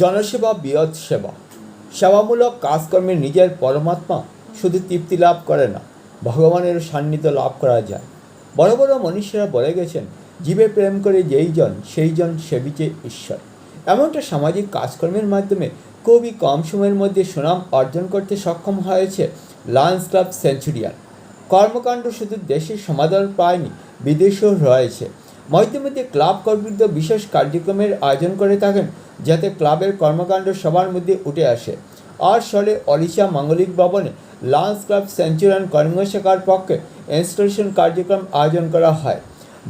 জনসেবা বৃহৎ সেবা। সেবামূলক কাজকর্মে নিজের পরমাত্মা শুধু তৃপ্তি লাভ করে না, ভগবানের সান্নিধ্য লাভ করা যায়। বড় বড় মনীষীরা বলে গেছেন, জীবে প্রেম করে যেই জন সেই জন সেবিছে ঈশ্বর। এমনটা সামাজিক কাজকর্মের মাধ্যমে খুবই কম সময়ের মধ্যে সুনাম অর্জন করতে সক্ষম হয়েছে লায়ন্স ক্লাব সেঞ্চুরিয়ান। কর্মকাণ্ড শুধু দেশের সমাদর পায়নি, বিদেশেও রয়েছে। মধ্যে মধ্যে ক্লাব কর্তৃত্ব বিশেষ কার্যক্রমের আয়োজন করে থাকেন, যাতে ক্লাবের কর্মকাণ্ড সবার মধ্যে উঠে আসে। আর সালে ওড়িশা মাঙ্গলিক ভবনে লায়ন্স ক্লাব সেঞ্চুরিয়ান কর্মশাখার পক্ষে ইনস্টলেশন কার্যক্রম আয়োজন করা হয়।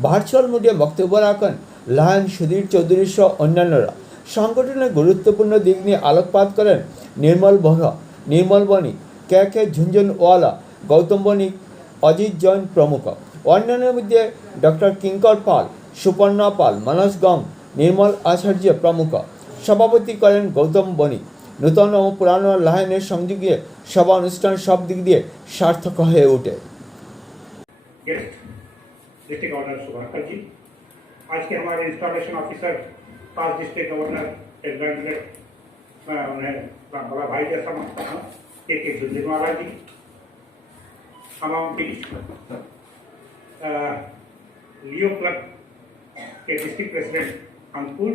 ভার্চুয়াল মোডে বক্তব্য রাখেন লায়ন সুধীর চৌধুরী সহ অন্যান্যরা। সংগঠনের গুরুত্বপূর্ণ দিক নিয়ে আলোকপাত করেন নির্মল বরা, নির্মল বণিক, কে ঝুনঝুনওয়ালা, গৌতম বণিক, অজিত জৈন প্রমুখ। অন্যান্যের মধ্যে ডক্টর কিঙ্কর পাল, সুপর্ণা পাল, মানস গম, নির্মল আচার্য প্রমুখ। সভাপতি করেন গৌতম বণিক। নূতন ও পুরানো লায়নের সংযোগে সভা অনুষ্ঠান সব দিক দিয়ে সার্থক হয়ে ওঠে। डिस्ट्रिक्ट गवर्नर सुधाकर जी, आज के हमारे इंस्टॉलेशन ऑफिसर 5 डिस्ट्रिक्ट गवर्नर मैं उन्हें बड़ा भाई जैसा मानता हूँ, के झुंझुनवाला जी, हमाम बीच लियो क्लब के डिस्ट्रिक्ट प्रेसिडेंट अंकुर,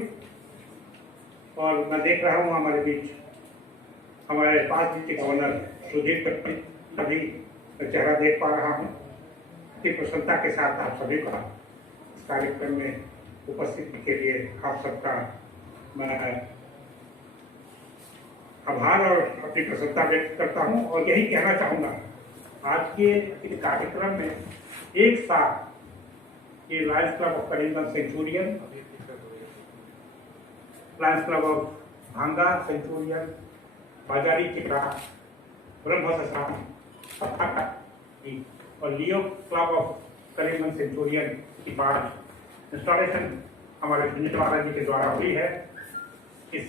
और मैं देख रहा हूँ हमारे बीच हमारे 5 डिस्ट्रिक्ट गवर्नर सुधीर सभी चेहरा देख पा रहा हूँ की प्रसन्नता के साथ आप सभी का इस कार्यक्रम में उपस्थिति के लिए आप सबका मैं आभार और अपनी प्रसन्नता व्यक्त करता हूं। और यही कहना चाहूँगा, आज के इस कार्यक्रम में एक साथ ये Lions Club of Karimganj centurion, Lions Club of Bhanga centurion, बाजारी चित्रा, ब्रह्म ससाम और Leo Club of Karimganj centurion की पाठ इंस्टॉलेशन हमारे झुंझुनवाला जी के द्वारा हुई है। इस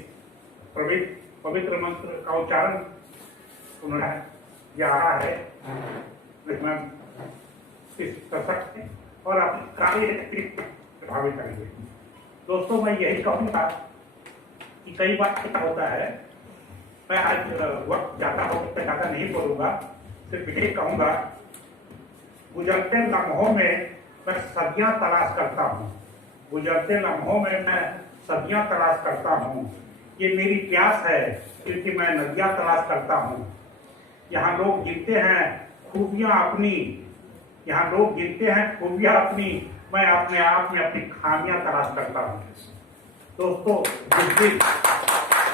पवित्र मंत्र का उच्चारण उन्होंने जा रहा है और अपने कार्य प्रभावित करेंगे। दोस्तों, मैं यही कहूँगा कि कई बार क्या होता है, मैं आज वक्त ज़्यादा नहीं बोलूँगा, सिर्फ यही कहूँगा, गुजरते लम्हों में मैं सदियां तलाश करता हूँ, गुजरते लम्हों में मैं सदियां तलाश करता हूँ। ये मेरी प्यास है क्योंकि मैं नदियां तलाश करता हूँ। यहाँ लोग गिनते हैं खूबियाँ अपनी, यहाँ लोग गिनते हैं खूबियाँ अपनी, मैं अपने आप में अपनी खामियां तलाश करता हूँ। दोस्तों, जिस दिन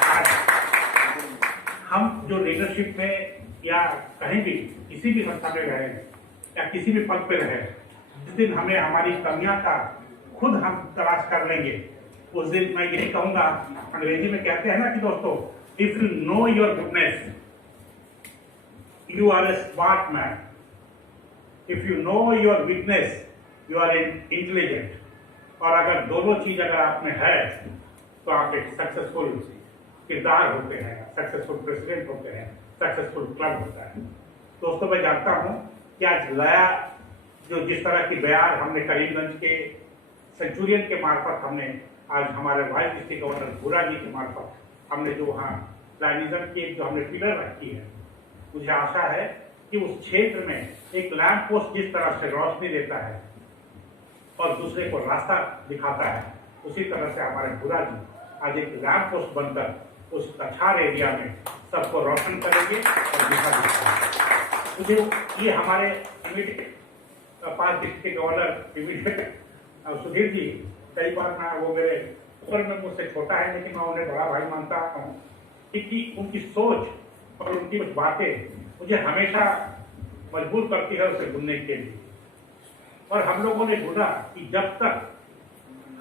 आज हम जो लीडरशिप में या कहीं भी किसी भी संस्था में रहे या किसी भी पद पे रहे, जिस दिन हमें हमारी कमियां का खुद हम तलाश कर लेंगे, उस दिन मैं यही कहूंगा, अंग्रेजी में कहते हैं ना कि दोस्तों, if you know your weakness you are a smart man, if you know your weakness you are intelligent. और अगर दोनों चीज अगर आप में है तो आप एक सक्सेसफुल किरदार होते हैं, सक्सेसफुल प्रेसिडेंट होते हैं, सक्सेसफुल क्लब होता है। दोस्तों, मैं जानता हूं कि आज नया जो जिस तरह की बयान हमने करीमगंज के सेंचुरियन के मार्फत हमने आज हमारे वाइस डिस्ट्रिक्ट गवर्नर भूरा जी के मार्फत हमने जो वहाँ लाइनिज्म की जो हमने पिलर रखी है, मुझे आशा है कि उस क्षेत्र में एक लैंप पोस्ट जिस तरह से रोशनी देता है और दूसरे को रास्ता दिखाता है, उसी तरह से हमारे भूरा जी आज एक लैंप पोस्ट बनकर उस कछार एरिया में सबको रोशन करेंगे और दिखा देंगे। मुझे ये हमारे immediate 5 district governor immediate Sudhir ji, कई बार मैं वो मेरे उम्र में मुझसे छोटा है लेकिन मैं उन्हें बड़ा भाई मानता हूँ, क्योंकि उनकी सोच और उनकी कुछ बातें मुझे हमेशा मजबूर करती है उसे ढूंढने के लिए। और हम लोगों ने ढूंढा कि जब तक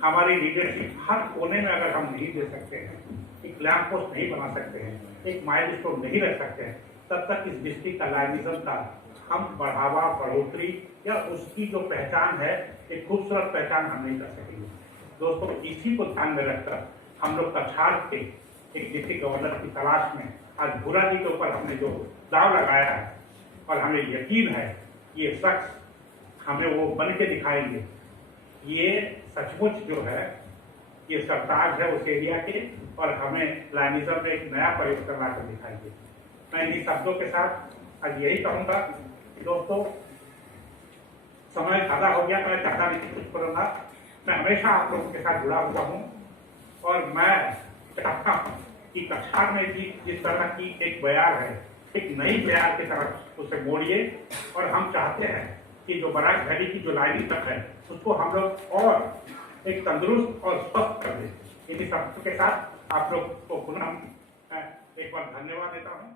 हमारी लीडरशिप हर कोने में अगर हम नहीं दे सकते हैं, एक लैंप पोस्ट नहीं बना सकते हैं, एक माइलस्टोन नहीं रख सकते हैं, तब तक इस डिस्ट्रिक्ट का लाइनिज्म का हम बढ़ावा, बढ़ोतरी या उसकी जो पहचान है, एक खूबसूरत पहचान हम नहीं कर सकेंगे। दोस्तों, इसी को ध्यान में रखकर हम लोग कछार के एक डिस्ट्रिक्ट गवर्नर की तलाश में आज भूरा जी के ऊपर हमने जो दाव लगाया है और हमें यकीन है ये शख्स हमें वो बन के दिखाएंगे। ये सचमुच जो है, ये सरताज है उस एरिया के, और हमें लाइनिज्म में एक नया परिवर्तन लाकर दिखाइए। मैं इन्हीं शब्दों के साथ आज यही कहूँगा कि दोस्तों, समय ज़्यादा हो गया, मैं ज़्यादा नहीं कुछ करूँगा। मैं हमेशा आप लोगों के साथ जुड़ा हुआ हूँ और मैं चाहता हूँ कि कछार में भी जिस तरह की एक बयार है, एक नई बयार की तरफ उसे मोड़िए। और हम चाहते हैं कि जो बराक वैली की जो लाइनिंग तक है उसको हम लोग और एक तंदुरुस्त और स्वस्थ कर दें। इन्हीं शब्दों के साथ आप लोग को पुनः एक बार धन्यवाद देता हूँ।